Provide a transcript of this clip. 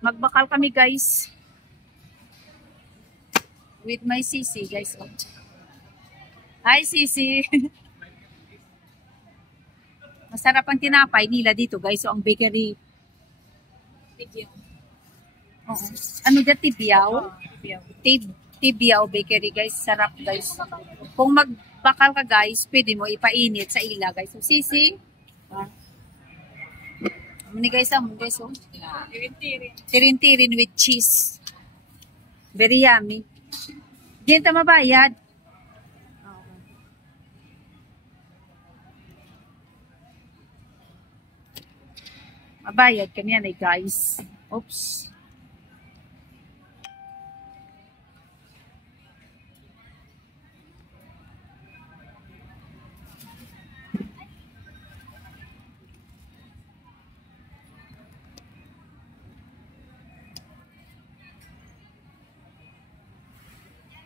Magbakal kami guys. With my sisi guys. Hi sisi. Masarap ang tinapay nila dito guys. So ang bakery. Oo. Ano dyan? Tibiyaw? Tibiyaw bakery guys. Sarap guys. Kung magbakal ka guys, pwede mo ipainit sa ila guys. So sisi. Ano guys, guys, oh. Tirin-tirin with cheese. Very yummy. Diyan ta mabayad. Mabayad kami yan guys. Oops.